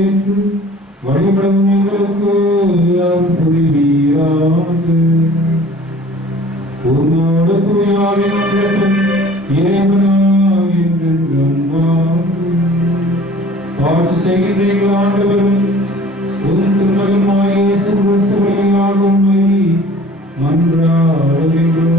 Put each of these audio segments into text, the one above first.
ஏற்று வழிபடும் எங்களுக்கு அருள் புரிவீராக. உன்னோடு தூயாவின் ஒன்றும் இறைவனாய் என்றென்றும் வாழ்ந்து ஆட்சி செய்கின்றீர்கள் ஆண்டவரும் உன் திருமகமாய் இயேசு கிறிஸ்து வழியாக உம்மை மன்றாடுகின்றோம்.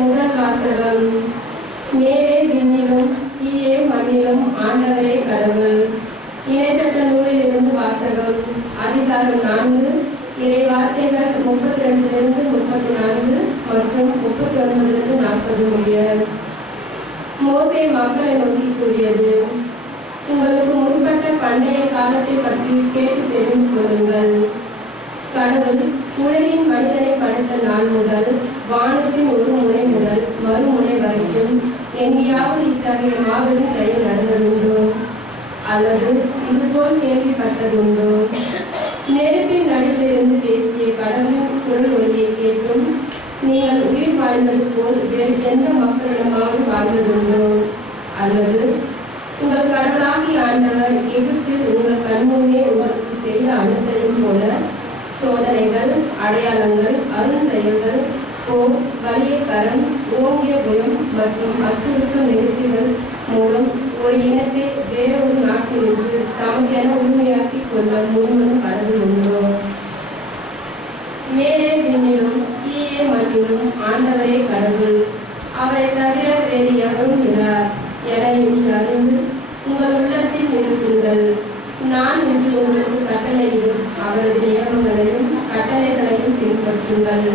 முதல் வாசகம். மேலே விண்ணிலும் கீழே மண்ணிலும் ஆண்டவரே கடவுள். இணைச்சட்ட நூலில் இருந்து வாசகம். அதிகாரம் 4 இறை வார்த்தைகள் 32 34 மற்றும் 39 40 முடிய. மோசே மக்களை நோக்கி கூறியது: உங்களுக்கு முற்பட்ட பண்டைய காலத்தை பற்றி கேட்டு தெரிந்து கொள்ளுங்கள். கடவுள் உலகின் மனிதனை படைத்த நாள் முதல் வானத்தின் ஒரு முனை முதல் மறுமுனை வரைக்கும் எங்கேயாவது இத்தகைய மாபெரும் செயல் நடந்ததுண்டோ? அல்லது இதுபோல் கேள்விப்பட்டதுண்டோ? நெருப்பின் நடுவிலிருந்து பேசிய கடவுளின் குரல் ஒலியை கேட்டும் நீங்கள் உயிர் வாழ்ந்தது போல் வேறு எந்த மக்களிடமாவது வாழ்ந்ததுண்டோ? அல்லது உங்கள் கடவுளாகி ஆண்டவர் எகிப்தில் உங்கள் கண்முன்னே உங்களுக்கு செய்த அனைத்தையும் போல சோதனைகள், அடையாளங்கள், அருள் செயல்கள், போர், வலிய கரம், ஓங்கிய புயம் மற்றும் அச்சுறுத்தும் நிகழ்ச்சிகள் மூலம் ஒரு இனத்தை வேறொரு நாட்டிலிருந்து தமக்கென உரிமையாக்கி கொள்ள முழுவதும் கடவுள் உண்டோ? மேலே விண்ணிலும் கீழே மண்ணிலும் ஆண்டவரே கடவுள். அவரை தவிர வேறு எவரும் இரார் என இன்று அறிந்து உங்கள் உள்ளத்தில் நிறுத்துங்கள். நான் இன்று உங்களுக்கு கட்டளையிடும் அவரது நியமங்களையும் கட்டளைகளையும் பின்பற்றுங்கள்.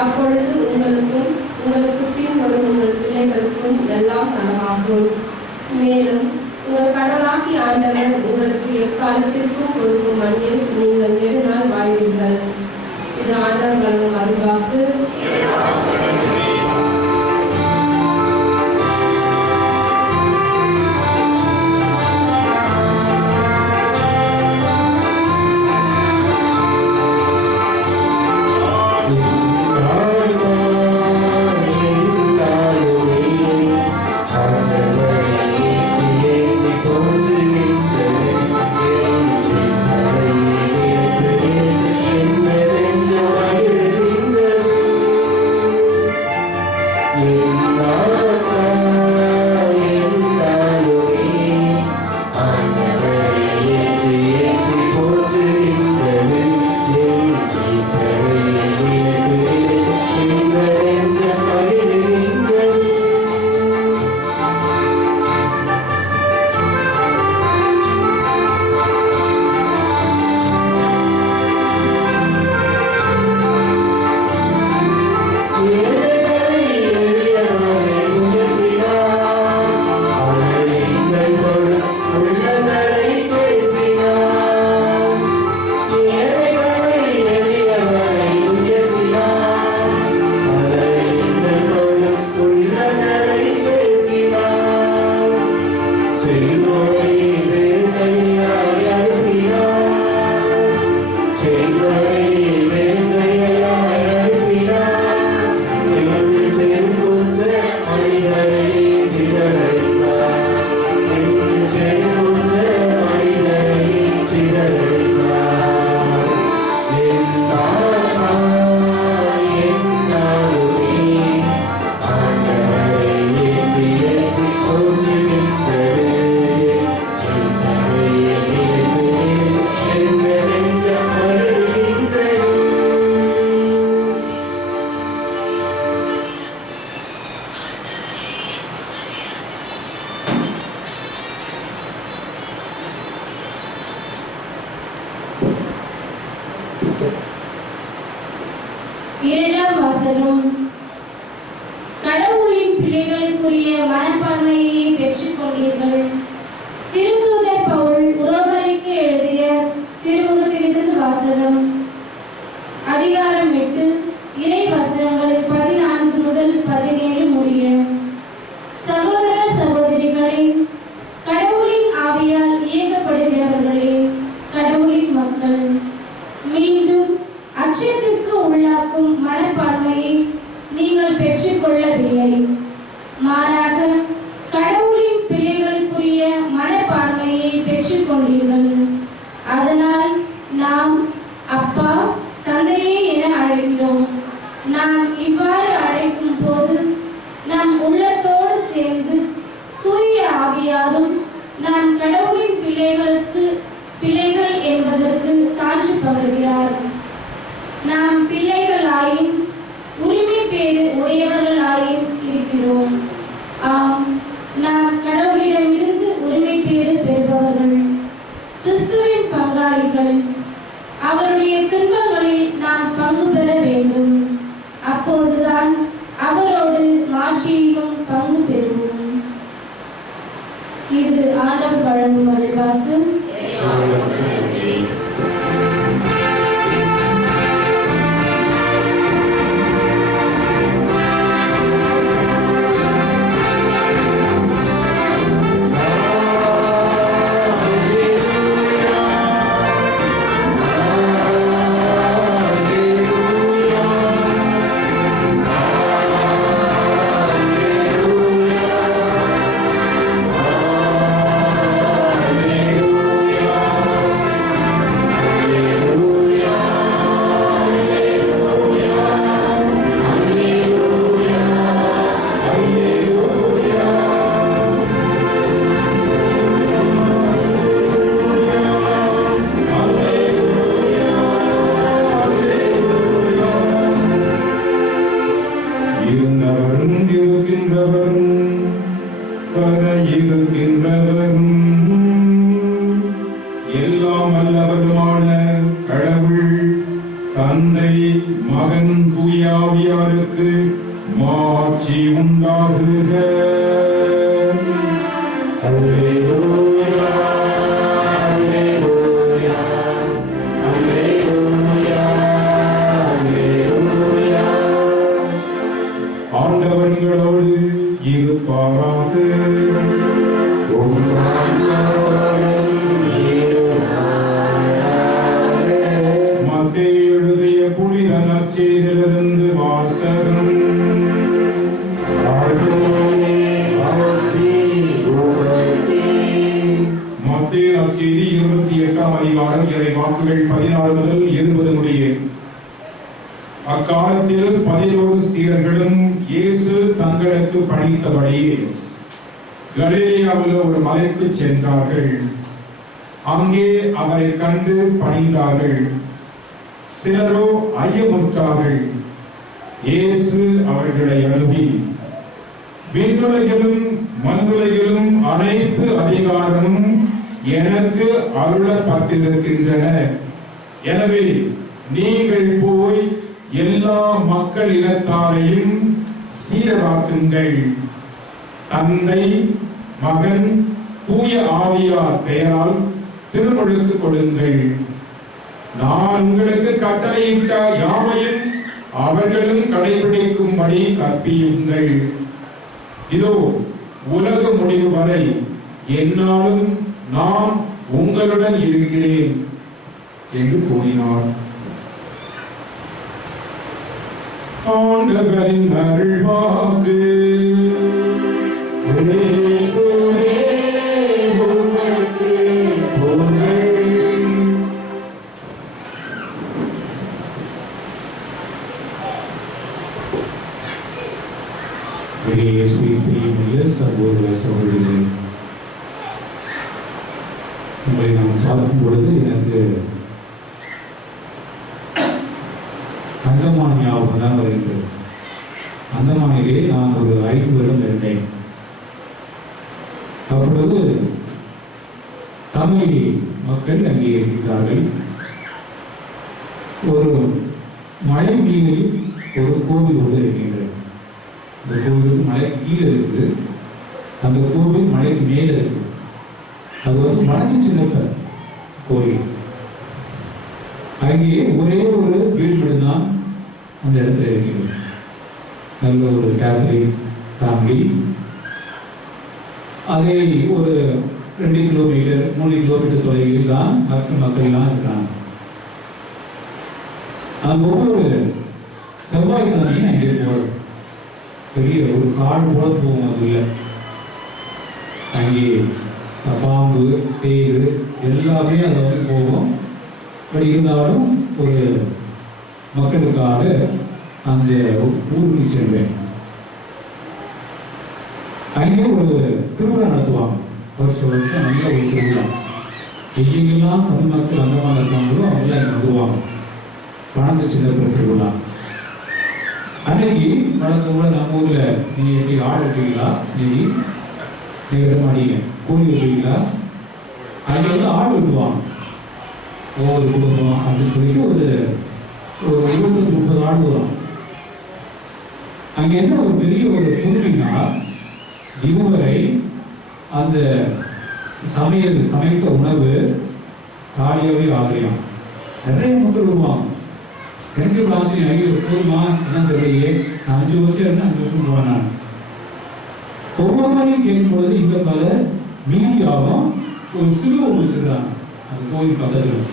அப்பொழுது உங்களுக்கும் உங்களுக்கு பின் வரும் உங்கள் பிள்ளைகளுக்கும் எல்லாம் நலமாகும். மேலும் உங்கள் கடவுளாகி ஆண்டவர் உங்களுக்கு எக்காலத்திற்கும் கொடுக்கும் மண்ணில் நீங்கள் நெடுநாள் வாழ்வீர்கள். இது ஆண்டவர் வழங்கும் அருள்வாக்கு. Yeah. வாசகம். கடவுளின் பிள்ளைகளுக்குரிய மனப்பான்மையை பெற்றுக் கொண்டீர்கள். திருத்தூதர் பவுல் உரோமருக்கு எழுதிய திருமுகத்திலிருந்து வாசகம். அதிகாரம் 8 இறை வசனங்கள் 14 முதல் 17 முடிய. சகோதர சகோதரிகளே, கடவுளின் ஆவியால் இயக்கப்படுகிறவர்களே, கடவுளின் மக்கள், மீண்டும் அச்சத்திற்கு உள்ளாக்கும் மனப்பான்மையை நீங்கள் பெற்றுக்கொள்ளவில்லை. மாறாக கடவுளின் பிள்ளைகளுக்குரிய மனப்பான்மையை பெற்றுக்கொண்டீர்கள். அதனால் நாம் அப்பா, தந்தையே என அழைக்கிறோம். நாம் இவ்வாறு அழைக்கும் போது நம் உள்ளத்தோடு சேர்ந்து தூய ஆவியாரும் நாம் கடவுளின் பிள்ளைகள் என்பதற்கு சான்று பகர்கிறார். நாம் பிள்ளைகளாயின் உரிமை பேறு உடையவர்களாயின் இருக்கிறோம். ஆம், நாம் கடவுளிடமிருந்து உரிமை பேறு பெறுபவர்கள், கிறிஸ்துவின் பங்காளிகள். அவருடைய துன்பங்களில் நாம் பங்கு பெற வேண்டும். அப்போதுதான் அவரோடு மாட்சியிலும் பங்கு பெறுவோம். இது ஆண்டவர் வழங்கும் அருள்வாக்கு. அக்காலத்தில் 11 சீடர்களும் இயேசு தங்களுக்கு பணித்தபடி கலிலேயாவில் ஒரு மலைக்கு சென்றார்கள். அங்கே அவரை கண்டு பணிந்தார்கள். சிலரோ ஐயமுற்றார்கள். இயேசு அவர்களை அணுகி, விண்ணுலகிலும் மண்ணுலகிலும் அனைத்து அதிகாரமும் எனக்கு அருளப்பட்டிருக்கின்றன. எனவே நீங்கள் போய் எல்லா மக்கள் இனத்தாரையும் சீடராக்குங்கள். தந்தை, மகன், தூய ஆவியார் பெயரால் திருமுழுக்கு கொடுங்கள். நான் உங்களுக்கு கட்டளையிட்ட யாவையும் அவர்களும் கடைபிடிக்கும்படி கற்பியுங்கள். இதோ உலக முடிவு வரை என்னாலும் நான் உங்களுடன் இருக்கிறேன் என்று கூறினார். ஆண்டவரின் அருள்வாக்கு. உங்களை நான் பார்க்கும் பொழுது எனக்கு அந்தமான் ஞாபகம் தான் வருகிறது. அந்தமானிலே நான் ஒரு 5 வருடம் இருந்தேன். அப்பொழுது தமிழ் மக்கள் அங்கே இருக்கிறார்கள். ஒரு மழை நீரில் ஒரு கோவில் ஒன்று இருக்கின்றது. அந்த கோவில் மலைக்கு கீழே இருக்குது, அந்த கோவில் மலைக்கு மேலே இருக்கு. அது வந்து வடக்கு சின்னப்பர் கோவில். அங்கே ஒரே ஒரு வீடு மட்டும்தான் அந்த இடத்துல இருக்கிறது. நல்ல ஒரு கேத்தலிக் ஃபேமிலி. அதை ஒரு 2 கிலோமீட்டர் 3 கிலோமீட்டர் தொலைவில் தான் மற்ற மக்கள்லாம் இருக்கிறாங்க. அங்கே ஒவ்வொரு செவ்வாய்க்கிழமையும் அங்கே போகிறோம். பெரிய ஒரு காடு போல போகும். அது இல்லை, அங்கே பாம்பு தேர் எல்லாமே அதை வந்து போகும். அப்படி இருந்தாலும் ஒரு மக்களுக்காக அந்த ஊருக்கு செல்வேன். அங்கே ஒரு திருவிழா நடத்துவாங்க. வருஷம் வருஷம் நல்ல ஒரு திருவிழா. எங்கெங்கெல்லாம் தமிழ் மக்கள் அந்தமான இருக்காங்களோ அவங்களாம் இங்கே வந்துருவாங்க. வடக்கு சின்னப்பர் திருவிழா அன்னைக்கு வழக்கம் கூட நம்ம ஊரில் நீங்கள் எப்படி ஆடு வெட்டுவீங்களா, இன்னைக்கு நீங்கள் வெட்ட மாட்டீங்க, கோழி வெட்டுவீங்களா, அங்கே வந்து ஆடு வெட்டுவாங்க. ஒவ்வொரு குடும்பம் அப்படின்னு சொல்லிட்டு ஒரு 20-30 ஆடு வரும். அங்கே என்ன ஒரு பெரிய ஒரு புதுமைனா, இதுவரை அந்த சமைத்த உணவு காலியாகவே ஆகலையாம். நிறைய மக்கள் வருவாங்க. எனக்கு ஆச்சரியம், ஐயோ போதுமா என்ன தெரியலையே, நான் 5 வருஷம் இருந்து 5 வருஷம் போவேன். நான் ஒவ்வொரு முறையும் கேட்கும் பொழுது இந்த கதை மீதியாகவும் ஒரு சிலுவை வச்சிருக்காங்க அந்த கோயில் பக்கத்தில்.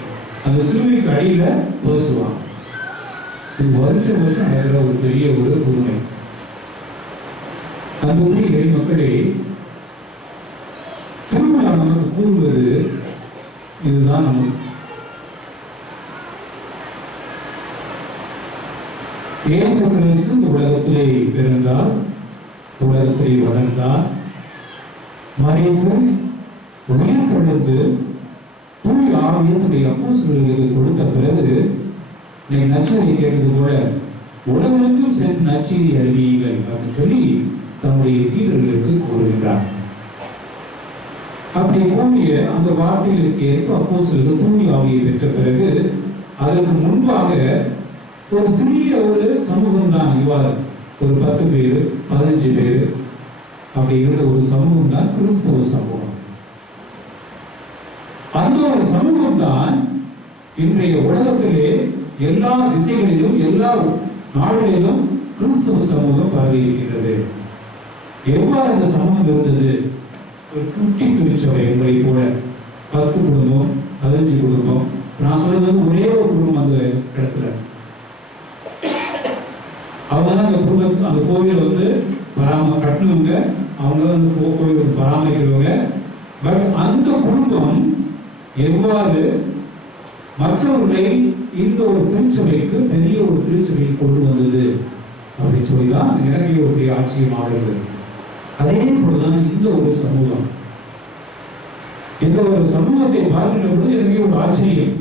அந்த சிலுவைக்கு அடியில் புதைச்சுவாங்க. இது வருஷம் நடக்கிற ஒரு பெரிய ஒரு புதுமை. அந்த ஊரில் மக்களே, திருவிழா நமக்கு கூறுவது இதுதான். நமக்கு இயேசு கிறிஸ்து இந்த உலகத்திலே பிறந்தார், உலகத்திலே வளர்ந்தார், மறைந்து உயிர் தெழுந்து தூய ஆவியை தன்னுடைய அப்போஸ்தலர்களுக்கு கொடுத்த பிறகு நற்செய்தி கேட்டது போல உலகத்துக்கும் சென்று நற்செய்தி அறிவியுங்கள் அப்படின்னு சொல்லி தன்னுடைய சீடர்களுக்கு கூறுகின்றார். அப்படி கூறிய அந்த வார்த்தைகளுக்கு ஏற்ப அப்போஸ்தலர்கள் தூய ஆவியை பெற்ற பிறகு அதற்கு முன்பாக ஒரு சிறிய ஒரு சமூகம் தான், இவ்வாறு ஒரு 10 பேர் 15 பேர் அப்படி இருந்த ஒரு சமூகம் தான் கிறிஸ்தவ சமூகம். அந்த ஒரு சமூகம் தான் இன்றைய உலகத்திலே எல்லா திசைகளிலும் எல்லா நாடுகளிலும் கிறிஸ்தவ சமூகம் பரவி இருக்கின்றது. எவ்வாறு அந்த சமூகம் இருந்தது? ஒரு குட்டி திருச்சபை உங்களை போல 10 குடும்பம் 15 குடும்பம். நான் சொல்றது ஒரே ஒரு குடும்பம் அந்த இடத்துல. அவங்க தான் அந்த குடும்பம், அந்த கோவிலை வந்து கட்டணுங்க, அவங்க தான் அந்த கோவிலை பராமரிக்கிறவங்க. பட் அந்த குடும்பம் எவ்வாறு மற்றவர்களை இந்த ஒரு திருச்சபைக்கு பெரிய ஒரு திருச்சபையை கொண்டு வந்தது அப்படின்னு சொல்லிதான் எனக்கு ஒரு பெரிய ஆச்சரியமாக இருந்தது. அதே போலதான் இந்த ஒரு சமூகம். இந்த ஒரு சமூகத்தை பார்க்கின்ற பொழுது எனக்கு ஒரு ஆச்சரியம்.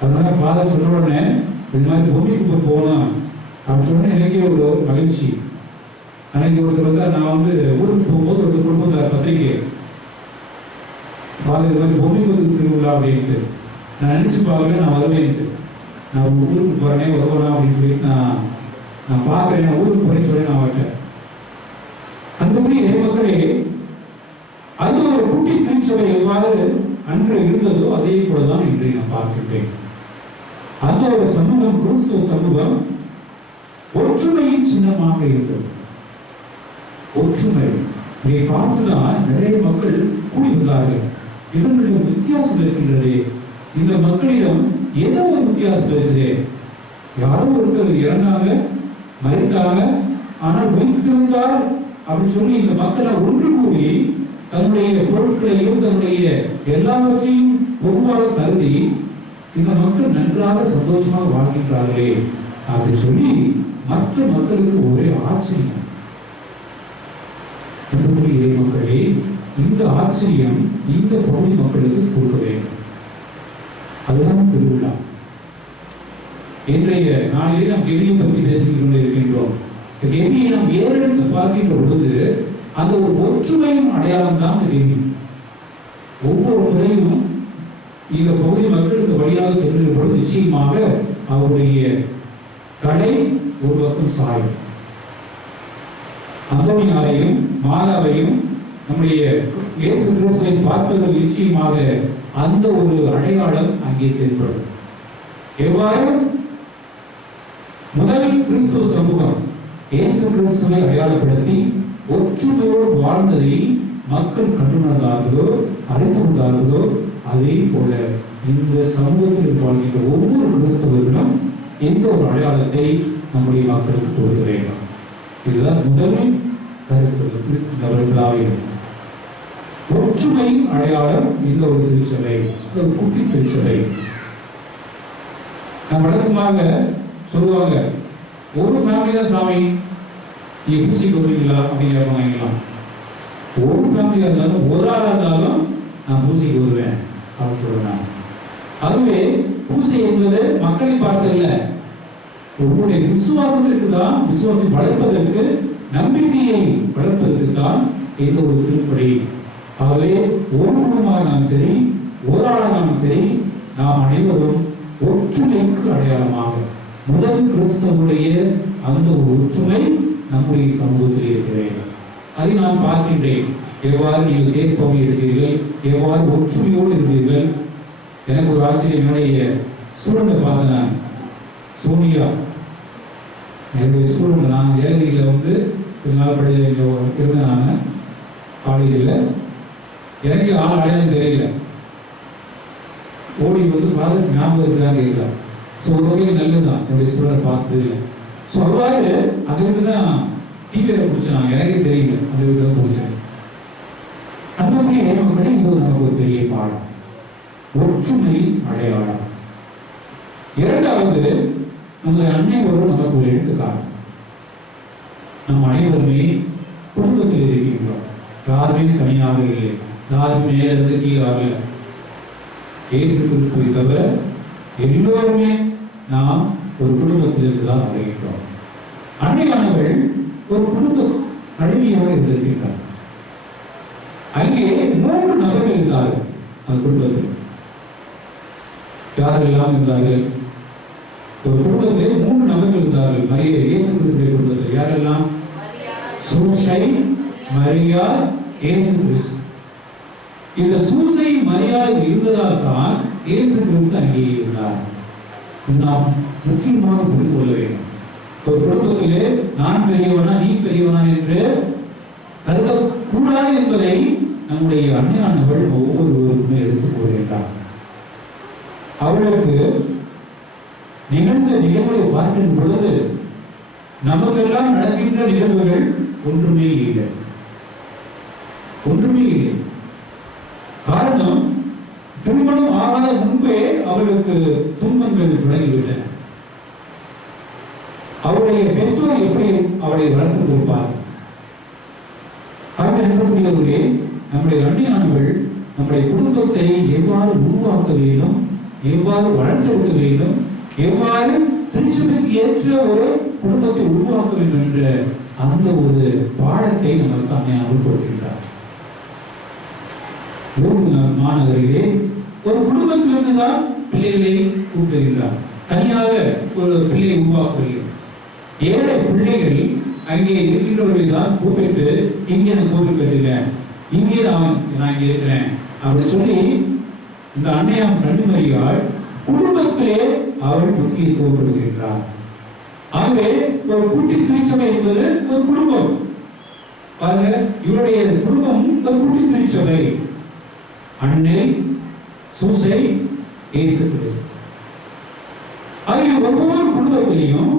அதனால ஃபாதர் சொன்ன உடனே இந்த மாதிரி பூமிக்கு போனோம் அப்படின்னு சொன்ன எனக்கே ஒரு மகிழ்ச்சி. அன்னைக்கு ஒருத்தர் வந்து நான் வந்து ஊருக்கு போகும்போது ஒருத்தர் கொண்டு வந்தார் பத்திரிகை, ஃபாதர் இது மாதிரி பூமிக்கு திருவிழா அப்படின்ட்டு. நான் நினைச்சு பார்க்கல, நான் வருவேன்ட்டு. நான் ஊருக்கு போறேனே வருவேனா அப்படின்னு சொல்லிட்டு நான் பார்க்குறேன், ஊருக்கு போறேன்னு சொல்லி நான் வரேன். அந்த மாதிரி மக்களே, அது ஒரு குட்டி திருச்சபை எவ்வாறு அன்று இருந்ததோ அதே போலதான் இன்று நான் பார்க்கின்றேன். அந்த ஒரு சமூகம், கிறிஸ்துவ சமூகம் ஒற்றுமையின் சின்னமாக இருந்தது. ஒற்றுமை இதை பார்த்துதான் நிறைய மக்கள் கூடி வந்தார்கள். இவர்களிடம் வித்தியாசம் இருக்கின்றது. இந்த மக்களிடம் ஏதோ ஒரு வித்தியாசம் இருக்குது. யாரும் ஒருத்தர் இறந்தாங்க, மறைத்தாங்க, ஆனால் வைத்திருந்தார் அப்படின்னு சொல்லி இந்த மக்களை ஒன்று கூடி தன்னுடைய பொருட்களையும் தன்னுடைய எல்லாவற்றையும் பொதுவாக கருதி இந்த மக்கள் நன்றாக சந்தோஷமாக வாழ்கின்றார்களே அப்படின்னு சொல்லி மற்ற மக்களுக்கு ஒரே ஆச்சரியம். மக்களே, இந்த ஆச்சரியம் இந்த பகுதி மக்களுக்கு கொடுக்க வேண்டும். அதுதான் திருவிழா. இன்றைய நாளிலே நாம் கெவியை பற்றி பேசிக் கொண்டு இருக்கின்றோம். கெவியை நாம் ஏறெடுத்து பார்க்கின்ற பொழுது அந்த ஒரு ஒற்றுமையின் அடையாளம் தான் கெவி. ஒவ்வொரு முறையும் இந்த பகுதி மக்களுக்கு வழியாக சென்ற பொழுது நிச்சயமாக அவருடைய கடை ஒரு பக்கம் சாயும். அந்தோனியாரையும் மாதாவையும் நம்முடைய இயேசு கிறிஸ்துவை பார்ப்பதற்கு நிச்சயமாக அந்த ஒரு அடையாளம் அங்கே தென்படும். எவ்வாறு முதல் கிறிஸ்துவ சமூகம் இயேசு கிறிஸ்துவை அடையாளப்படுத்தி ஒற்றுமையோடு வாழ்ந்ததை மக்கள் கண்டுணர்ந்தார்களோ அறிந்து கொண்டார்களோ, அதே போல இந்த சமூகத்தில் வாழ்கின்ற ஒவ்வொரு கிறிஸ்தவர்களும் இந்த ஒரு அடையாளத்தை நம்முடைய மக்களுக்கு கொடுக்க வேண்டும். இதுதான் முதல் கருத்து. ஒற்றுமை அடையாளம் இந்த ஒரு திருச்சபை, ஒரு குட்டி திருச்சபை. நம்ம வழக்கமாக சொல்லுவாங்க, ஒரு ஃபேமிலி தான் சாமி, நீங்க பூசிக்கு வருவீங்களா அப்படின்னு கேட்பாங்க. ஒரு ஃபேமிலியா இருந்தாலும் ஒரு ஆளா இருந்தாலும் நான் பூசைக்கு வருவேன் அப்படின்னு சொல்றேன். அதுவே பூசை என்பது மக்களை பார்த்து இல்லை, உங்களுடைய விசுவாசத்திற்கு தான், விசுவாசத்தை வளர்ப்பதற்கு, நம்பிக்கையை வளர்ப்பதற்கு தான் இந்த ஒரு திருப்படி. ஆகவே ஒரு குடும்பமாக நாம் சரி, ஒரு ஆளாக நாம் சரி, நாம் அனைவரும் ஒற்றுமைக்கு அடையாளமாக முதல் கிறிஸ்தவனுடைய அந்த ஒரு ஒற்றுமை நம்முடைய சமூகத்தில் இருக்கிறேன். அதை நான் பார்க்கின்றேன். எவ்வாறு நீங்கள் தேர்ப்பவை எடுத்தீர்கள், எவ்வாறு ஒற்றுமையோடு இருந்தீர்கள். எனக்கு ஒரு ஆச்சரியம், என்னுடைய ஸ்டூடெண்ட்டை பார்த்தேன் நான், சோனியா, என்னுடைய ஸ்டூடெண்ட். நான் ஏழகிரியில் வந்து கொஞ்ச நாள் இருந்தேன் நான் காலேஜில். எனக்கு ஆள் அடையாளம் தெரியல. ஓடி வந்து ஃபாதர் ஞாபகம் இருக்கிறாங்க கேட்கலாம். ஸோ ஒரு வகையில் நல்லதுதான், என்னுடைய ஸ்டூடெண்ட் பார்த்தது இல்லை. ஸோ அவ்வாறு அதை விட்டு தான் டிவியில் பிடிச்சேன். நான் எனக்கே தெரியல, அதை விட்டு தான் பிடிச்சேன். அன்புக்குரிய இறைமக்களே, இது நமக்கு ஒரு பெரிய பாடம், ஒற்றுமை அடையாளம். இரண்டாவது, நமது அன்னை ஒரு நமக்கு ஒரு எடுத்துக்காட்டு. நம் அனைவருமே குடும்பத்தில் இருக்கின்றோம். யாருமே தனியாக இல்லை, யாரும் மேல இருந்து கீழாக. இயேசு கிறிஸ்துவை தவிர எல்லோருமே நாம் ஒரு குடும்பத்திலிருந்து தான் வருகின்றோம். அன்னையானவர்கள் ஒரு குடும்ப தலைவியாக இருந்திருக்கின்றார். அங்கே 3 நபர்கள் இருந்தார்கள் அந்த குடும்பத்தில். யாரெல்லாம் இருந்தார்கள்? ஒரு குடும்பத்தில் 3 நபர்கள் இருந்தார்கள். மரியா, இயேசு கிறிஸ்துவின் குடும்பத்தில் யாரெல்லாம்? சூசை, மரியா, இயேசு கிறிஸ்து. இந்த சூசை மரியா இருந்ததால் தான் இயேசு கிறிஸ்து அங்கே இருந்தார். நாம் முக்கியமாக புரிந்து கொள்ள வேண்டும். ஒரு குடும்பத்திலே நான் பெரியவனா நீ பெரியவனா என்று கருதக்கூடாது என்பதை நம்முடைய அன்னையானவள் ஒவ்வொருவருக்குமே எடுத்துக் கூறுகின்றார். அவளுக்கு நிகழ்ந்த நிகழ்வுகளை பார்க்கின்ற பொழுது நமக்கெல்லாம் நடக்கின்ற நிகழ்வுகள் ஒன்றுமே இல்லை, ஒன்றுமே இல்லை. காரணம், திருமணம் ஆகாத முன்பே அவளுக்கு துன்பங்கள் தொடங்கிவிட்டன. அவருடைய பெற்றோர் எப்படி அவளை வளர்த்திருப்பார்? அன்புக்குரியவர்களே, நம்முடைய அன்னையானவள் நம்முடைய குடும்பத்தை எவ்வாறு உருவாக்க வேண்டும், எவ்வாறு வளர்த்தெடுக்க வேண்டும், எவ்வாறு திருச்சபைக்கு ஏற்ற ஒரு குடும்பத்தை உருவாக்க வேண்டும் என்ற அந்த ஒரு பாடத்தை நமக்கு அன்னையானவள் கொடுக்கின்றார். மாநகரிலே ஒரு குடும்பத்திலிருந்து தான் பிள்ளைகளை கூப்பிடுகின்றார். தனியாக ஒரு பிள்ளையை உருவாக்கவில்லை. 7 பிள்ளைகள் அங்கே இருக்கின்றவர்களை தான் கூப்பிட்டு, இங்கே நான் கோவில் கட்டுங்க, இங்கே நான் இங்கே இருக்கிறேன் அப்படின்னு சொல்லி இந்த அன்னையாம் கன்னிமரியாள் குடும்பத்திலே அவள் முக்கியத்துவம் கொடுக்கின்றார். ஆகவே ஒரு கூட்டி திருச்சபை என்பது ஒரு குடும்பம். பாருங்க, இவருடைய குடும்பம் ஒரு கூட்டி திருச்சபை. அன்னை, சூசை, இயேசு கிறிஸ்து. ஆகிய ஒவ்வொரு குடும்பத்திலையும்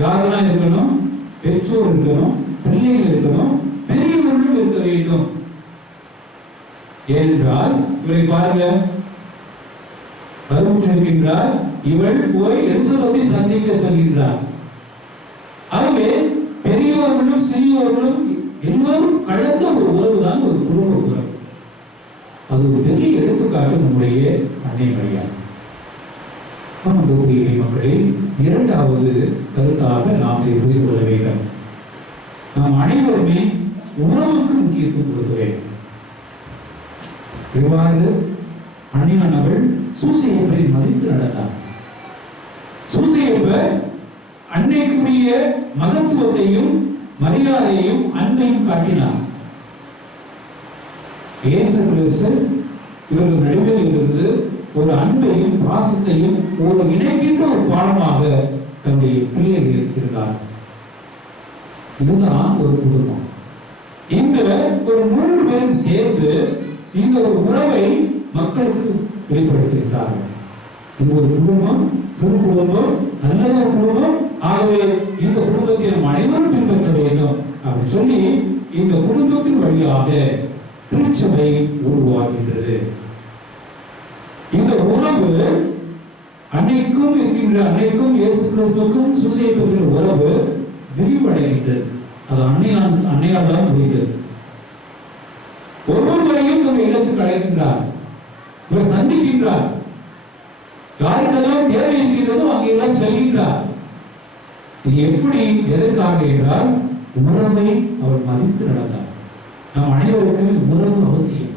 யாரெல்லாம் இருக்கணும்? பெற்றோர் இருக்கணும், பிள்ளைகள் இருக்கணும், பெரியவர்களும் இருக்க வேண்டும். ஏனென்றால் இவரை பாருங்க, கருவுற்றிருக்கின்றார். இவள் போய் எலிசபெத்தை சந்திக்க செல்கின்றார். ஆகவே பெரியவர்களும் சிறியவர்களும் எல்லோரும் கலந்த ஒரு உறவுதான் ஒரு குடும்ப உறவு. அது ஒரு பெரிய எடுத்துக்காட்டு நம்முடைய அன்னை மரியா. மக்களே, இரண்டாவது கருத்தாக நாம் இதை புரிந்து கொள்ள வேண்டும். நாம் அனைவருமே உறவுக்கு முக்கியத்துவம் கொடுக்க வேண்டும். இவ்வாறு அன்னையானவள் சூசையப்பரை மதித்து நடந்தார். சூசையப்பர் உரிய மகத்துவத்தையும் மரியாதையையும் அன்பையும் காட்டினார். இயேசு கிறிஸ்து இவர்கள் நடுவில் இருந்து ஒரு அன்பையும் பாசத்தையும் ஒரு இணைக்கின்ற ஒரு பாடமாக தன்னுடைய பிள்ளைகள் இருந்தார். இதுதான் ஒரு குடும்பம். இந்த ஒரு 3 பேரும் சேர்ந்து இந்த ஒரு உறவை மக்களுக்கு வெளிப்படுத்தியிருக்கிறார்கள். இது ஒரு குடும்பம், சிறு குடும்பம், நல்ல ஒரு குடும்பம். ஆகவே இந்த குடும்பத்தை நாம் அனைவரும் பின்பற்ற வேண்டும் அப்படின்னு சொல்லி இந்த குடும்பத்தின் வழியாக திருச்சபை உருவாகின்றது. இந்த உறவு அன்னைக்கும் இருக்கின்ற அன்னைக்கும் இயேசு கிறிஸ்துவுக்கும் சுசேபத்தின் உறவு விரிவடைகின்றது. அது அன்னையால் தான் முடிந்தது. ஒவ்வொருவரையும் நம்ம இடத்துக்கு அழைக்கின்றார், இவர் சந்திக்கின்றார், யாருக்கெல்லாம் தேவை இருக்கின்றதோ அங்கெல்லாம் செல்கின்றார். இது எப்படி, எதற்காக என்றால் உறவை அவர் மதித்து நடந்தார். நம் அனைவருக்கும் உறவு அவசியம்.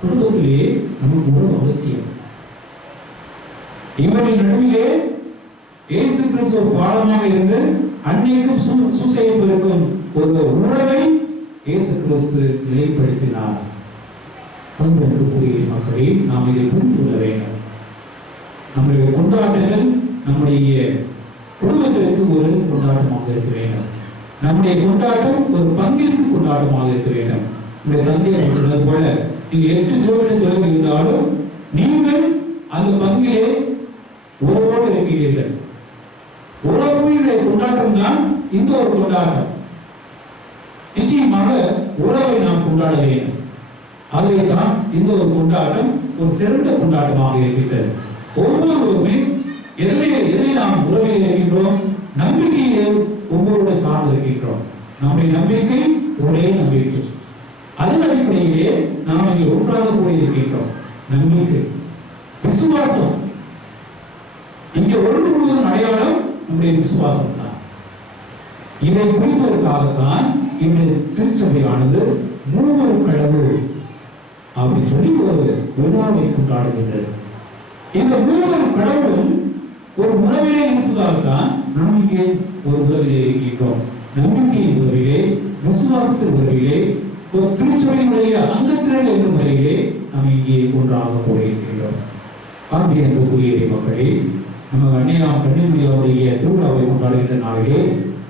குடும்பத்திலே நமக்கு உறவு அவசியம். இவரின் நடுவிலே இயேசு கிறிஸ்து பாடமாக இருந்து அன்னைக்கும் சுசேபருக்கும் ஒரு உறவை இயேசு கிறிஸ்து நிலைப்படுத்தினார். அன்புக்குரிய மக்களை நாம் இதை புரிந்து கொள்ள வேண்டும். நம்முடைய கொண்டாட்டங்கள் நம்முடைய குடும்பத்திற்கு ஒரு கொண்டாட்டமாக இருக்க வேண்டும். நம்முடைய கொண்டாட்டம் ஒரு பங்கிற்கு கொண்டாட்டமாக இருக்க வேண்டும். நம்முடைய தந்தை சொன்னது போல நீங்கள் 8 ஜோடி இருந்தாலும் நீங்கள் அந்த பங்கிலே உறவோடு இருக்கிறீர்கள். உறவுடைய கொண்டாட்டம் தான் இந்த ஒரு கொண்டாட்டம். நிச்சயமாக உறவை நாம் கொண்டாட வேண்டும். ஆகவே தான் இந்த ஒரு கொண்டாட்டம் ஒரு சிறந்த கொண்டாட்டமாக இருக்கின்றது. ஒவ்வொருவருமே எதிலே நாம் உறவில் இருக்கின்றோம், நம்பிக்கையிலே ஒவ்வொருவரை சார்ந்து இருக்கின்றோம். நம்முடைய நம்பிக்கை ஒரே நம்பிக்கை. அதன் அடிப்படையிலே நாம் இங்கே ஒன்றாக கூட இருக்கின்றோம். நம்பிக்கை, விசுவாசம். இங்கே ஒன்று முழுவதும் அடையாளம் நம்முடைய விசுவாசம் தான். இதை குறிப்பதற்காகத்தான் இன்று திருச்சபையானது 3 கடவுள் அப்படி சொல்லி ஒரு விழாவை கொண்டாடுகின்றது. இந்த 3 கடவுளும் ஒரு உறவிலே இருப்பதால் தான் நாம் இங்கே ஒரு உறவிலே இருக்கின்றோம். நம்பிக்கையின் உறவிலே, விசுவாசத்தின் உறவிலே, ஒரு திருச்சபையினுடைய அங்கத்தினர் என்ற முறையிலே நாம் இங்கே ஒன்றாக போயிருக்கின்றோம். ஆகிய அன்புக்குரிய மக்களே, நம்ம அன்னையாம் கன்னிமரியாவுடைய திருவிழாவை கொண்டாடுகின்ற நாளிலே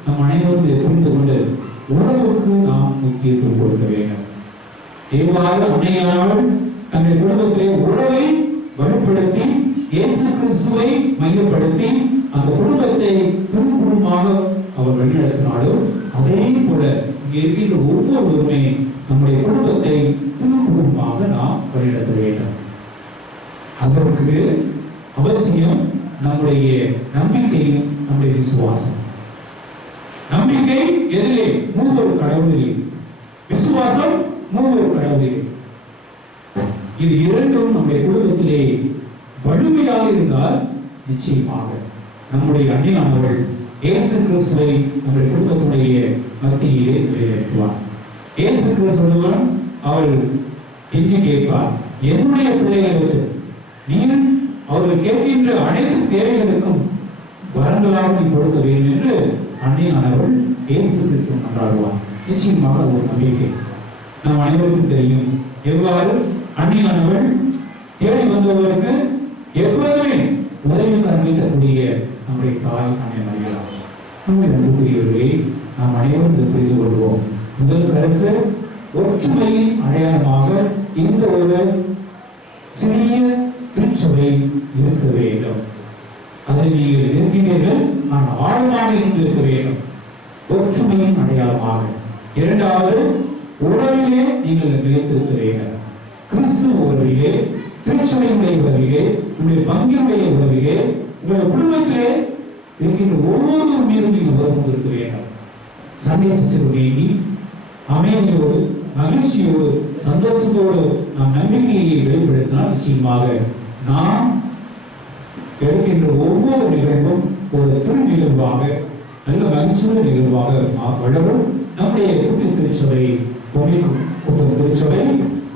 நம் அனைவரும் இதை புரிந்து கொண்டு உறவுக்கு நாம் முக்கியத்துவம் கொடுக்க வேண்டும். இவ்வாறு அன்னையால் தன்னுடைய குடும்பத்திலே உறவை வலுப்படுத்தி இயேசு கிறிஸ்துவை மையப்படுத்தி அந்த குடும்பத்தை திருக்குடும்பமாக அவர் வழிநடத்தினாலும், அதே போல இங்கே இருக்கின்ற ஒவ்வொருவருமே நம்முடைய குடும்பத்தை திருக்குடும்பமாக நாம் வழிநடத்த வேண்டும். அதற்கு அவசியம் நம்முடைய நம்பிக்கையும் நம்முடைய விசுவாசம். நம்பிக்கை எதிலே? 3 கடவுளிலே. விசுவாசம் 3 கடவுளிலே. இது இரண்டும் நம்முடைய குடும்பத்திலே வலிமையாக இருந்தால் நிச்சயமாக நம்முடைய அன்னையானவள் இயேசு கிறிஸ்துவை நம்முடைய குடும்பத்துடைய மத்தியிலே நிறைவேற்றுவார். இயேசு கிறிஸ்துவுடன் அவள் கெஞ்சி கேட்பார், என்னுடைய பிள்ளைகளுக்கு நீர் அவர்கள் கேட்கின்ற அனைத்து தேவைகளுக்கும் வரங்களாக நீ கொடுக்க வேண்டும் என்று அன்னையானவள் இயேசு கிறிஸ்துவை கொண்டாடுவார். நிச்சயமாக ஒரு நம்பிக்கை நம் அனைவருக்கும் தெரியும். எவ்வாறு அன்னையானவள் தேடி வந்தவர்களுக்கு எப்போதுமே உதவிக்கரம் நீட்டக்கூடிய நம்முடைய தாய் அன்னை மரியா. நம்முடைய அன்புக்குரியவர்களே, நாம் அனைவரும் இதை புரிந்து கொள்வோம். முதல் கருத்து, ஒற்றுமையின் அடையாளமாக இந்த ஒரு சிறிய திருச்சபை இருக்க வேண்டும். அதில் நீங்கள் இருக்கின்றீர்கள், நான் ஆழமாக இருக்க வேண்டும். ஒற்றுமையின் அடையாளமாக. இரண்டாவது, உறவிலே நீங்கள் நிலைத்திருக்க வேண்டும். கிறிஸ்துவ உறவிலே, திருச்சபையுடைய உறவிலே, உங்களுடைய பங்கினுடைய உறவிலே, உங்களுடைய குடும்பத்திலே இருக்கின்ற ஒவ்வொரு மீதும் நீங்கள் உறவு கொண்டிருக்க வேண்டும். சண்டை சச்சரவு நீங்கி அமைதியோடு, மகிழ்ச்சியோடு, சந்தோஷத்தோடு நாம் நம்பிக்கையை வெளிப்படுத்தினால் நிச்சயமாக நாம் எடுக்கின்ற ஒவ்வொரு நிகழ்வும் ஒரு திருநிகழ்வாக, நல்ல மகிழ்ச்சியுள்ள நிகழ்வாக வளரும். நம்முடைய கூட்டு திருச்சபை, திருச்சபை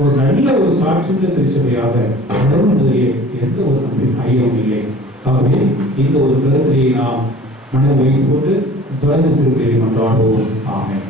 ஒரு நல்ல ஒரு சாட்சியுள்ள திருச்சபையாக வளரும் என்பதிலே எந்த ஒரு ஐயமும் இல்லை. ஆகவே இந்த ஒரு கருத்திலே நாம் மனதில் வைத்துக் கொண்டு தொடர்ந்து திருப்பதியை கொண்டாடுவோம். ஆமென்.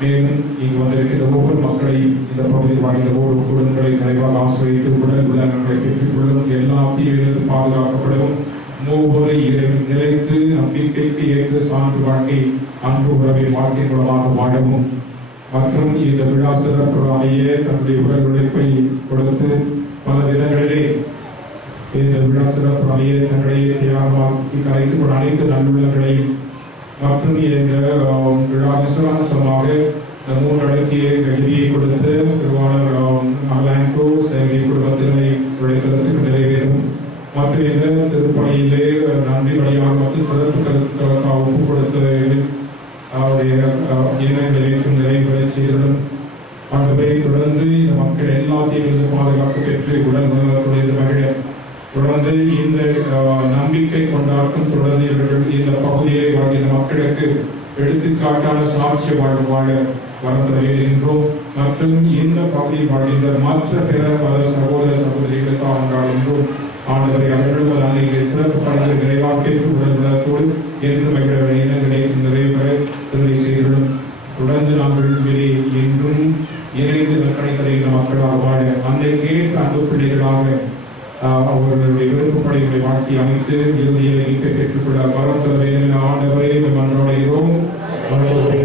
மேலும் இங்கு வந்திருக்கிற ஒவ்வொரு மக்களையும் இந்த பகுதியில் வாழ்ந்த ஒவ்வொரு குடும்பங்களை நிறைவாக ஆசிரியத்து உடல் உள்ளங்களை பெற்றுக் கொள்ளும் எல்லா தீவிரத்து பாதுகாக்கப்படவும் மூவொரு இறைவன் நிலைத்து நம்பிக்கைக்கு ஏற்ற சான்று வாழ்க்கை அன்பு உறவின் வாழ்க்கை மூலமாக வாழவும் மற்றும் இந்த விழா சிறப்புறாமைய தன்னுடைய உடல் உழைப்பை கொடுத்து பல விதங்களிலே இந்த விழா சிறப்புறாமைய தங்களையே தியாகமாக்கி கலைத்து கொண்ட அனைத்து நல்லுள்ளங்களையும் மற்றும் இந்த விழா விசுவாசமாக மூன்றடக்கிய கல்வியை கொடுத்து திருவாளர் அமலாங்கோ சேவை குடும்பத்தினை கருத்துக்கு நிறைவேறும் மற்றும் இந்த திருப்பணியிலே நன்றி வழியாக மற்றும் சிறப்பு கருத்துக்களுக்காக ஒப்பு கொடுத்த அவருடைய எண்ணங்களை நிறைவேற செய்திடும் ஆகவே தொடர்ந்து இந்த மக்கள் எல்லாத்தையும் இருந்து பாதுகாப்பு பெற்று உடல் நலத்துடன் மகிழ தொடர்ந்து இந்த நம்பிக்கை கொண்டாட்டம் தொடர்ந்து இவர்கள் இந்த பகுதியிலே வாழ்கின்ற மக்களுக்கு எடுத்துக்காட்டான சாட்சி வாழ வளர்த்த வேண்டுகின்றோம் மற்றும் இந்த பகுதியில் வாழ்கின்ற மற்ற பிற பல சகோதர சகோதரிகளுக்காக கொண்டாடுகின்றோம். ஆண்டவரை அவர்களும் அன்றைக்கு சிறப்பு பணிகளை விரைவாக பெற்று உடல் நலத்தோடு என்று மகிழ எண்ணங்களை நிறைவேற திருவை செய்துள்ளோம். தொடர்ந்து நாங்கள் என்றும் இணைந்து நற்கடை தருகின்ற மக்களாக வாழ அன்றைக்கு ஏற்ற அன்பு பிள்ளைகளாக அவர்களுடைய விருப்பப்படைகளை வாழ்க்கை அமைத்து இறுதியை மீட்பை பெற்றுக்கொள்ள வரம் தர வேண்டும். ஆண்டவரை மன்றாடுகிறோம். நம்முடைய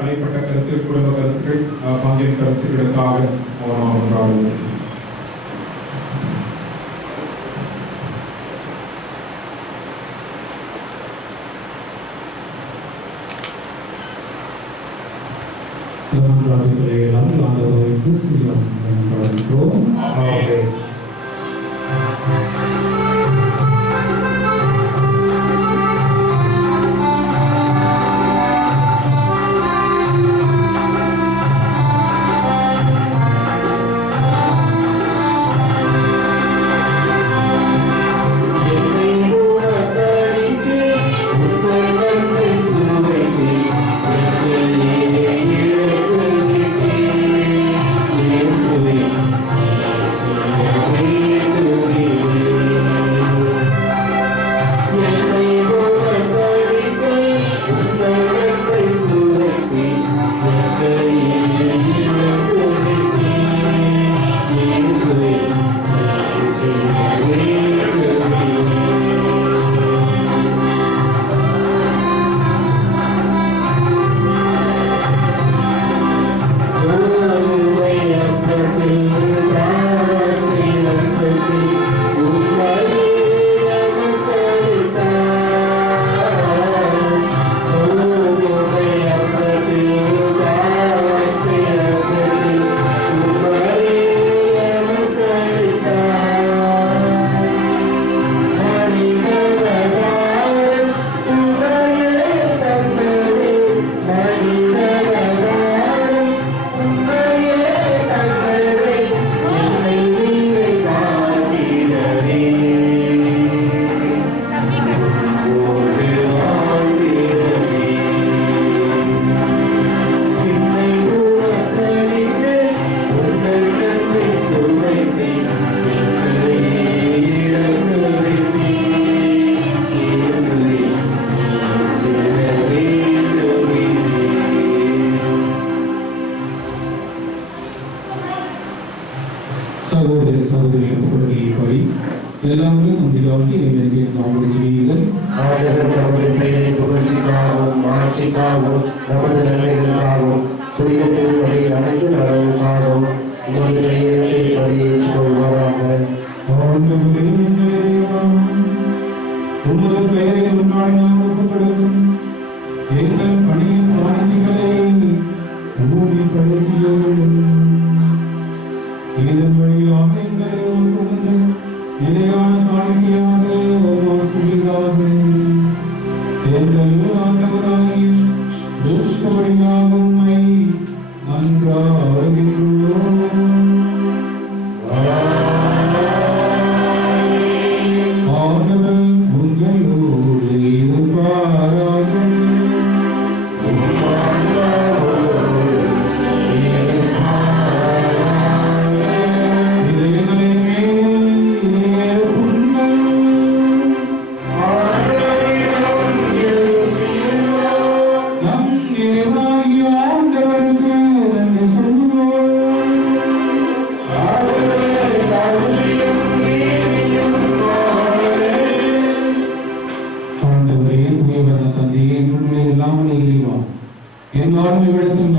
தனிப்பட்ட கருத்து குடும்ப கருத்துக்கள் பங்கின் கருத்துக்களுக்காக மன்றாடுவோம். ஆண்டவராகிய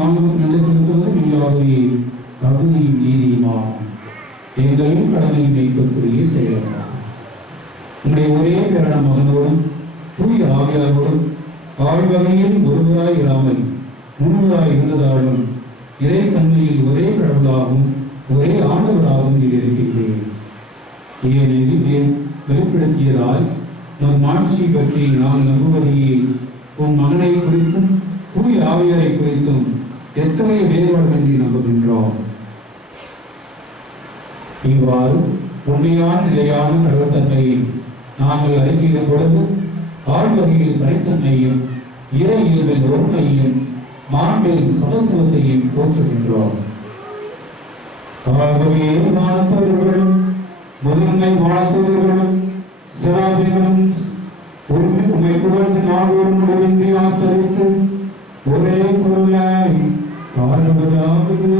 ஆண்டவருக்கு நன்றி செலுத்துவது மெய்யாகவே தகுதியும் நீதியுமாகும். எங்களின் கடமையை நீக்கக்கூடிய செயலாகும். உங்களுடைய ஒரே பேரான மகனோடும் தூய ஆவியாரோடும் வாழ்வகையில் ஒருவராய் இராமல் மூவராய் இருந்ததாலும் இறை தன்மையில் ஒரே கடவுளாகவும் ஒரே ஆண்டவராகவும் இருக்கின்றேன். ஏனெனில் வெளிப்படுத்தியதால் உன் மாட்சி பற்றி நாம் நம்புவதையே உன் மகனை குறித்தும் தூய ஆவியரை குறித்தும் எத்தகைய வேறுபாடின்றி நம்புகின்றோம். இவ்வாறு உண்மையான நிலையான கடவுள்தன்மையை நாங்கள் அறிக்கையிடும் பொழுது ஆழ்வகையில் தனித்தன்மையும் இறை இயல்பில் ஒருமையையும் மாண்பில் சமத்துவத்தையும் போற்றுகின்றோம். ஆகவே வானத்தவர்களும் முதன்மை வானத்தவர்களும் சிறாபிகளும் உண்மை புகழ்ந்து நாடோறும் முடிவின்றி ஆத்தரித்து ஒரே பொருளாய் பாடுவதாவது.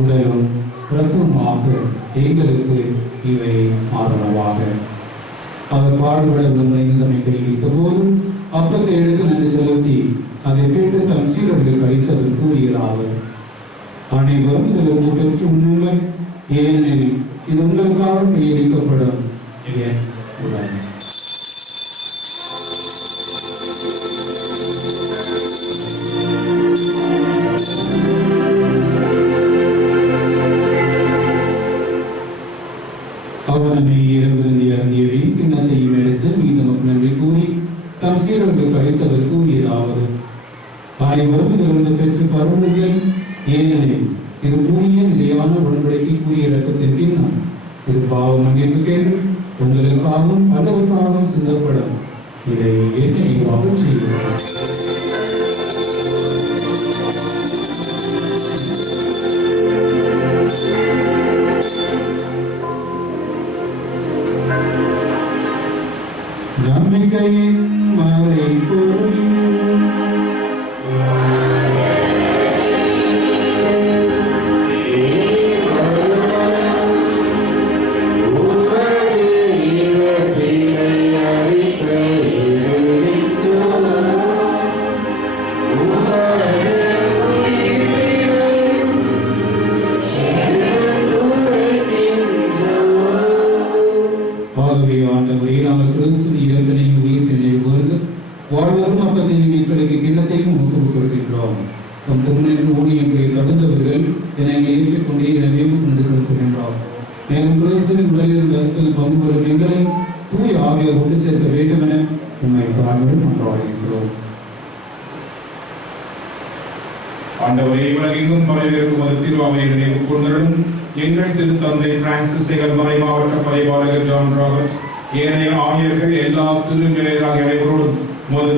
உடலும் இரத்தமாக எங்களுக்கு இவை ஆதரவாக. அவர் பாடுபட விரும்பினை கைவித்த போது அப்பத்தை எடுத்து நன்றி செலுத்தி அதை கேட்டு தம் சீடர்கள் கழித்தவர் கூறுகிறார்கள், அனைவரும் இதிலிருந்து பெற்று உண்ணுங்கள், ஏனெனில் இது உங்களுக்காக கையளிக்கப்படும் என் உடல். அவனை இரவிருந்தி அருந்தியவை கிண்ணத்தையும் எடுத்து மீண்டும் நன்றி கூறி தம் சீடர்கள் கழித்தவர் கூறியதாவது, அனைவரும் இதிலிருந்து பெற்று பருவுங்கள், ஏனெனில் இது புதிய நிலையான உடன்படிக்கைக்குரிய இரத்தத்தின் கிண்ணம். இது பாவ மன்னிப்புக்கென்று உங்களுக்காகவும் பலருக்காகவும் சிந்தப்படும். இதை நினைவாக செய்கிறோம். நம்பிக்கையின் மறைபொருள் எங்கள் திருத்தந்தை பிரான்சிஸ் சேகர் மறை மாவட்ட பரிபாலகர் ஜான் ராபர்ட் ஏனைய ஆயர்கள் எல்லா திருநிலைகளாக அனைவரோடும்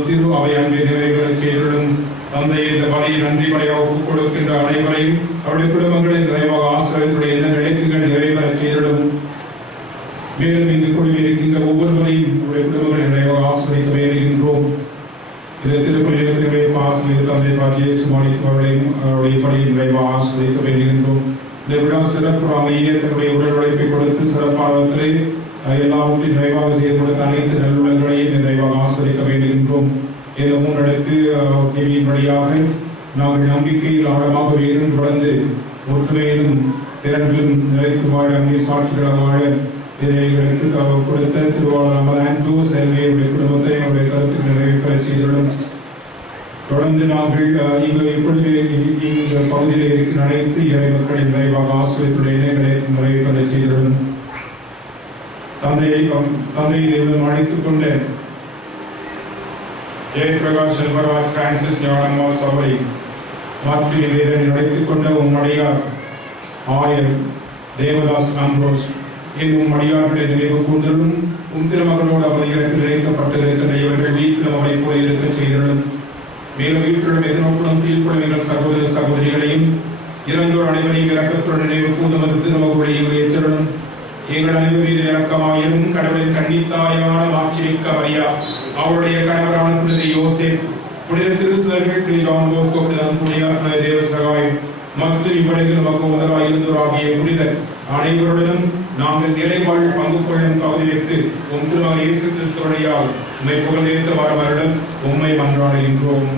திரு அவை அன்பை நிறைவேற செய்திடும் தந்தை இந்த பணியை நன்றி படையாக ஒப்புக் கொடுக்கின்ற அனைவரையும் அவருடைய குடும்பங்களை நிறைவாக ஆசிரியர்களுடைய என்ன நிலைப்புகள் நிறைவேற செய்திடும். மேலும் இங்கு குழுமியிருக்கின்ற ஒவ்வொருவரையும் அவருடைய குடும்பங்களை நிறைவாக ஆசிரியக்க வேண்டுகின்றோம். இந்த திருப்பணியை ஆசிரியர் தந்தை பாத்தியை சுமானிக்கு அவருடைய பணியை நிறைவாக ஆசிரியக்க வேண்டுகின்றோம். இந்த விழா சிறப்பு அமைய தன்னுடைய உடல் உழைப்பை கொடுத்து சிறப்பானவற்றை எல்லாவற்றையும் நிறைவாக செய்து கொடுத்த அனைத்து நல்லுள்ளங்களையும் நிறைவாக ஆஸ்வதிக்க வேண்டுகின்றோம். இந்த முன்னெடுக்கு டிவியின் வழியாக நாங்கள் நம்பிக்கையில் ஆழமாக வேறும் தொடர்ந்து ஒற்றுமையிலும் திறன்களும் நிலைத்து வாழ அங்கே சாட்சிகளாக வாழ இதை எங்களுக்கு கொடுத்த திருவாளர் அமர் ஆண்ட்ரூ செல்வியுடைய குடும்பத்தை அவருடைய கருத்துக்கு நிறைவேற்ற செய்துள்ளோம். தொடர்ந்து நாங்கள் இப்பொழுது இந்த பகுதியில் இருக்கிற அனைத்து இறை மக்களின் விரைவாக ஆசிரியர்களுடைய இணைகளை நிறைவேற்ற செய்துள்ளோம். தந்தையை அழைத்துக் கொண்ட ஜெயபிரகாஷ் செல்வராஜ் பிரான்சிஸ் ஞானம்மா சபரி மாற்றி நிவேதனை அழைத்துக் கொண்ட உம்மடியார் ஆயர் தேவதாஸ் ஆம்ப்ரோஸ் என்னும் அடியார்களுடைய நினைவு கூர்ந்தலும் திருமகனோடு அவர் இறப்பில் இணைக்கப்பட்டிருக்கின்ற இவர்கள் வீட்டிலும் அவரை போல இருக்க செய்தலும். மேலும் வீட்டுடன் எதிர்நோக்குடன் கீழ்கொள்ளும் எங்கள் சகோதர சகோதரிகளையும் இறந்தோர் அனைவரையும் இறக்கத்துடன் நினைவு கூர்ந்து வந்து திருமகளுடைய ஏற்றலும். எங்கள் அனைவர் மீது இறக்கமாயிரும் கடவுளின் கன்னித்தாயான மாட்சிமிக்க மரியா அவருடைய கணவரான புனித யோசேப் புனித திருத்துதர்கள் புனித ஜான் போஸ்கோ புனித தேவசகாய் மற்றும் இவ்வுலகில் நமக்கு முதலாக இருந்தோராகிய புனிதர் அனைவருடனும் நாங்கள் நிலைவாழ் பங்கு கொள்ளும் தகுதி வைத்து திருமகன் இயேசு கிறிஸ்துவடியால் உம்மை புகழ்ந்தேற்று வர வருடம் உம்மை மன்றாடுகின்றோம்.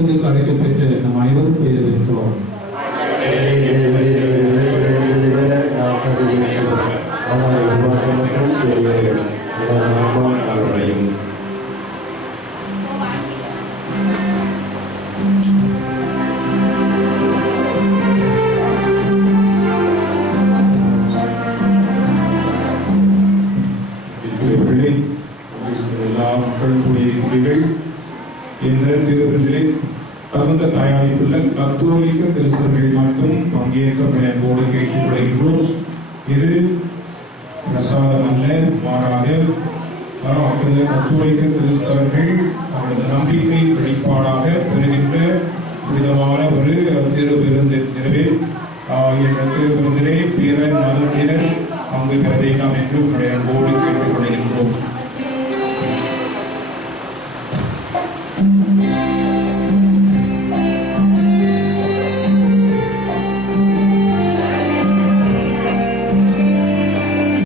விருந்துக்கு அழைக்கப்பெற்று நம் அனைவரும் பேறு பெற்றோம். இந்த திருவிருந்திலே தகுந்த தயாரிப்புள்ள கத்தோலிக்க கிறிஸ்தவர்கள் மட்டும் பங்கேற்க பயன்போடு கேட்டுக்கொள்கின்றோம். இது பிரசாதம் அல்ல, மாறாக கத்தோலிக்க கிறிஸ்தவர்கள் அவரது நம்பிக்கை வெளிப்பாடாக பெறுகின்ற புனிதமான ஒரு திருவிருந்து. எனவே இந்த திருவிருந்திலே பிற மதத்தினர் பங்கு பெற வேண்டாம் என்று பயன்போடு கேட்டுக்கொள்கின்றோம்.